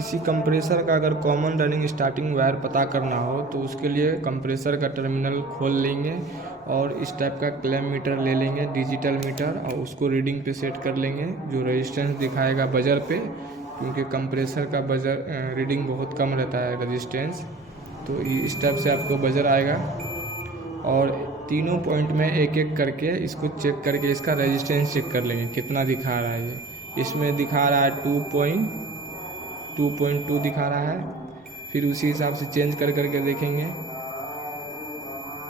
किसी कंप्रेसर का अगर कॉमन रनिंग स्टार्टिंग वायर पता करना हो तो उसके लिए कंप्रेसर का टर्मिनल खोल लेंगे और इस टाइप का क्लैम मीटर ले लेंगे, डिजिटल मीटर, और उसको रीडिंग पे सेट कर लेंगे जो रेजिस्टेंस दिखाएगा बजर पे, क्योंकि कंप्रेसर का बजर रीडिंग बहुत कम रहता है रेजिस्टेंस। तो इस टाइप से आपको बजर आएगा और तीनों पॉइंट में एक एक करके इसको चेक करके इसका रेजिस्टेंस चेक कर लेंगे कितना दिखा रहा है। ये इसमें दिखा रहा है 2.2 दिखा रहा है। फिर उसी हिसाब से चेंज कर करके देखेंगे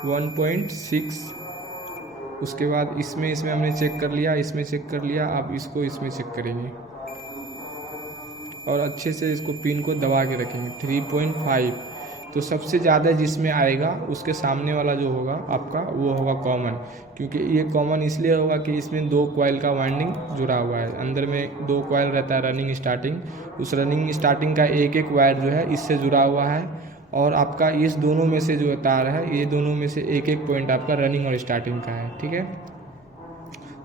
1.6। उसके बाद इसमें हमने चेक कर लिया, इसमें चेक कर लिया, आप इसको इसमें चेक करेंगे और अच्छे से इसको पिन को दबा के रखेंगे। 3.5 तो सबसे ज़्यादा जिसमें आएगा उसके सामने वाला जो होगा आपका वो होगा कॉमन, क्योंकि ये कॉमन इसलिए होगा कि इसमें 2 कॉइल का वाइंडिंग जुड़ा हुआ है। अंदर में 2 कॉइल रहता है रनिंग स्टार्टिंग, उस रनिंग स्टार्टिंग का एक एक वायर जो है इससे जुड़ा हुआ है और आपका इस दोनों में से जो तार है ये दोनों में से एक एक पॉइंट आपका रनिंग और स्टार्टिंग का है। ठीक है,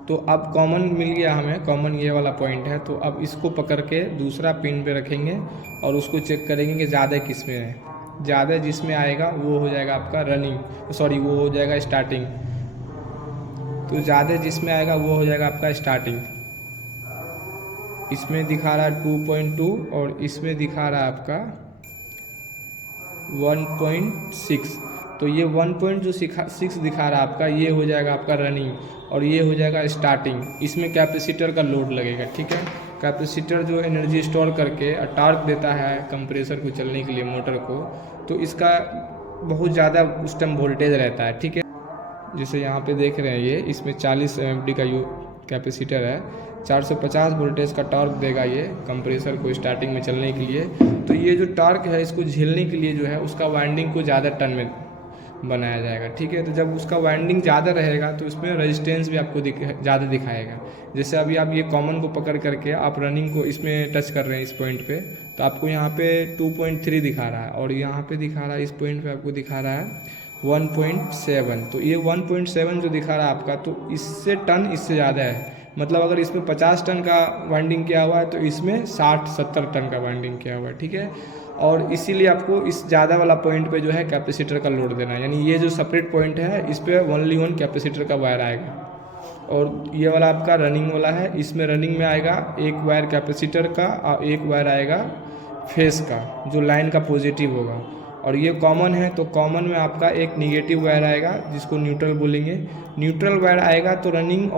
तो अब कॉमन मिल गया हमें, कॉमन ये वाला पॉइंट है। तो अब इसको पकड़ के दूसरा पिन पे रखेंगे और उसको चेक करेंगे कि ज़्यादा किस में है। ज़्यादा जिसमें आएगा वो हो जाएगा आपका वो हो जाएगा स्टार्टिंग। तो ज़्यादा जिसमें आएगा वो हो जाएगा आपका स्टार्टिंग। इसमें दिखा रहा है 2.2 और इसमें दिखा रहा है आपका 1.6। तो ये 1.6 दिखा रहा है आपका, ये हो जाएगा आपका रनिंग और ये हो जाएगा स्टार्टिंग। इसमें कैपेसिटर का लोड लगेगा। ठीक है, कैपेसिटर जो एनर्जी स्टोर करके टार्क देता है कंप्रेसर को चलने के लिए मोटर को, तो इसका बहुत ज़्यादा उस टाइम वोल्टेज रहता है। ठीक है, जैसे यहाँ पे देख रहे हैं ये इसमें 40 एमएमडी का कैपेसिटर है, 450 वोल्टेज का टॉर्क देगा ये कंप्रेसर को स्टार्टिंग में चलने के लिए। तो ये जो टॉर्क है इसको झेलने के लिए जो है उसका वाइंडिंग को ज़्यादा टन में बनाया जाएगा। ठीक है, तो जब उसका वाइंडिंग ज़्यादा रहेगा तो उसमें रेजिस्टेंस भी आपको ज़्यादा दिखाएगा। जैसे अभी आप ये कॉमन को पकड़ करके आप रनिंग को इसमें टच कर रहे हैं इस पॉइंट पे, तो आपको यहाँ पे 2.3 दिखा रहा है और यहाँ पे दिखा रहा है इस पॉइंट पे आपको दिखा रहा है 1.7। तो ये 1.7 जो दिखा रहा है आपका, तो इससे टन इससे ज़्यादा है। मतलब अगर इसमें 50 टन का वाइंडिंग किया हुआ है तो इसमें 60-70 टन का वाइंडिंग किया हुआ है। ठीक है, और इसीलिए आपको इस ज़्यादा वाला पॉइंट पे जो है कैपेसिटर का लोड देना है। यानी ये जो सेपरेट पॉइंट है इस पे ओनली 1 कैपेसिटर का वायर आएगा और ये वाला आपका रनिंग वाला है, इसमें रनिंग में आएगा एक वायर कैपेसिटर का और एक वायर आएगा फेस का जो लाइन का पॉजिटिव होगा। और ये कॉमन है तो कॉमन में आपका एक निगेटिव वायर आएगा जिसको न्यूट्रल बोलेंगे। न्यूट्रल वायर आएगा तो रनिंग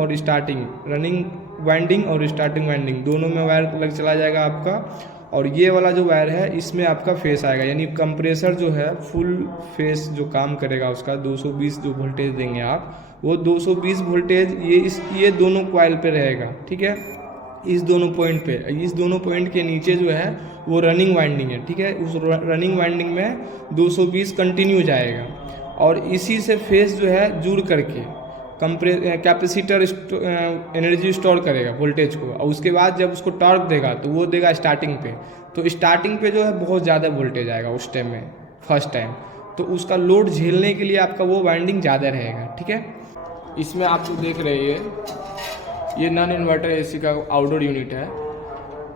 वाइंडिंग और स्टार्टिंग वाइंडिंग दोनों में वायर लग चला जाएगा आपका। और ये वाला जो वायर है इसमें आपका फेस आएगा, यानी कंप्रेसर जो है फुल फेस जो काम करेगा उसका 220 जो वोल्टेज देंगे आप, वो 220 वोल्टेज ये दोनों कॉइल पे रहेगा। ठीक है, इस दोनों पॉइंट पे, इस दोनों पॉइंट के नीचे जो है वो रनिंग वाइंडिंग है। ठीक है, उस रनिंग वाइंडिंग में 220 कंटिन्यू जाएगा और इसी से फेस जो है जुड़ करके कैपेसिटर एनर्जी स्टोर करेगा वोल्टेज को, और उसके बाद जब उसको टॉर्क देगा तो वो देगा स्टार्टिंग पे। तो स्टार्टिंग पे जो है बहुत ज़्यादा वोल्टेज आएगा उस टाइम में, फर्स्ट टाइम, तो उसका लोड झेलने के लिए आपका वो वाइंडिंग ज़्यादा रहेगा। ठीक है, इसमें आप जो देख रहे हैं ये नॉन इन्वर्टर एसी का आउटडोर यूनिट है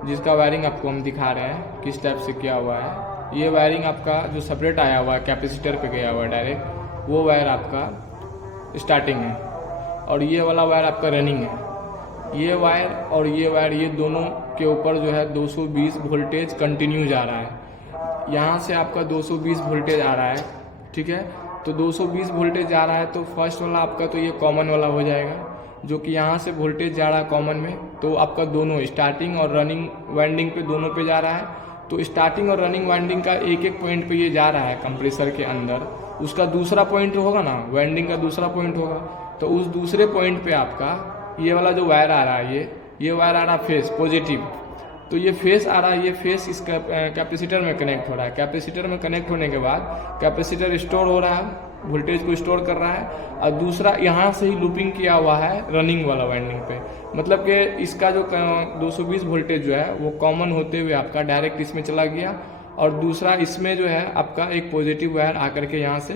जिसका वायरिंग आपको हम दिखा रहे हैं किस टाइप से किया हुआ है। ये वायरिंग आपका जो सेपरेट आया हुआ है कैपेसिटर पे गया हुआ है डायरेक्ट, वो वायर आपका स्टार्टिंग है और ये वाला वायर आपका रनिंग है। ये वायर और ये वायर ये दोनों के ऊपर जो है 220 वोल्टेज कंटिन्यू जा रहा है। यहाँ से आपका 220 वोल्टेज आ रहा है। ठीक है, तो 220 वोल्टेज जा रहा है तो फर्स्ट वाला आपका तो ये कॉमन वाला हो जाएगा जो कि यहाँ से वोल्टेज जा रहा है कॉमन में, तो आपका दोनों स्टार्टिंग और रनिंग वाइंडिंग पे दोनों पे जा रहा है। तो स्टार्टिंग और रनिंग वाइंडिंग का एक एक पॉइंट पे ये जा रहा है कंप्रेसर के अंदर। उसका दूसरा पॉइंट होगा ना, वाइंडिंग का दूसरा पॉइंट होगा, तो उस दूसरे पॉइंट पे आपका ये वाला जो वायर आ रहा है ये वायर आ रहा है फेस पॉजिटिव। तो ये फेस आ रहा है, ये फेस इस कैपेसिटर में कनेक्ट हो रहा है। कैपेसिटर में कनेक्ट होने के बाद कैपेसिटर स्टोर हो रहा है, वोल्टेज को स्टोर कर रहा है, और दूसरा यहाँ से ही लूपिंग किया हुआ है रनिंग वाला वाइंडिंग पे। मतलब कि इसका जो 220 वोल्टेज जो है वो कॉमन होते हुए आपका डायरेक्ट इसमें चला गया और दूसरा इसमें जो है आपका एक पॉजिटिव वायर आकर के यहाँ से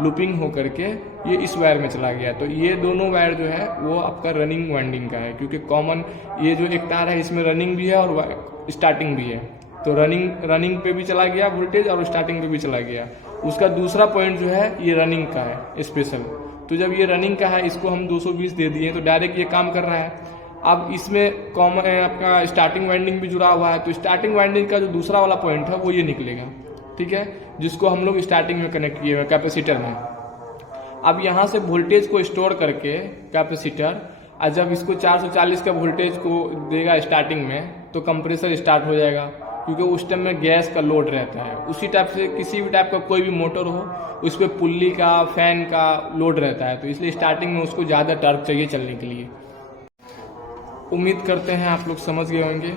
लूपिंग हो करके ये इस वायर में चला गया। तो ये दोनों वायर जो है वो आपका रनिंग वाइंडिंग का है, क्योंकि कॉमन ये जो एक तार है इसमें रनिंग भी है और स्टार्टिंग भी है। तो रनिंग पे भी चला गया वोल्टेज और स्टार्टिंग पे भी चला गया। उसका दूसरा पॉइंट जो है ये रनिंग का है स्पेशल। तो जब ये रनिंग का है इसको हम 220 दे दिए तो डायरेक्ट ये काम कर रहा है। अब इसमें कॉमन आपका स्टार्टिंग वाइंडिंग भी जुड़ा हुआ है, तो स्टार्टिंग वाइंडिंग का जो दूसरा वाला पॉइंट है वो ये निकलेगा, ठीक है, जिसको हम लोग स्टार्टिंग में कनेक्ट किए हुए कैपेसिटर में। अब यहाँ से वोल्टेज को स्टोर करके कैपेसिटर, और जब इसको 440 का वोल्टेज को देगा स्टार्टिंग में तो कंप्रेसर स्टार्ट हो जाएगा, क्योंकि उस टाइम में गैस का लोड रहता है। उसी टाइप से किसी भी टाइप का कोई भी मोटर हो उस पर पुल्ली का फैन का लोड रहता है, तो इसलिए स्टार्टिंग में उसको ज़्यादा टॉर्क चाहिए चलने के लिए। उम्मीद करते हैं आप लोग समझ गए होंगे।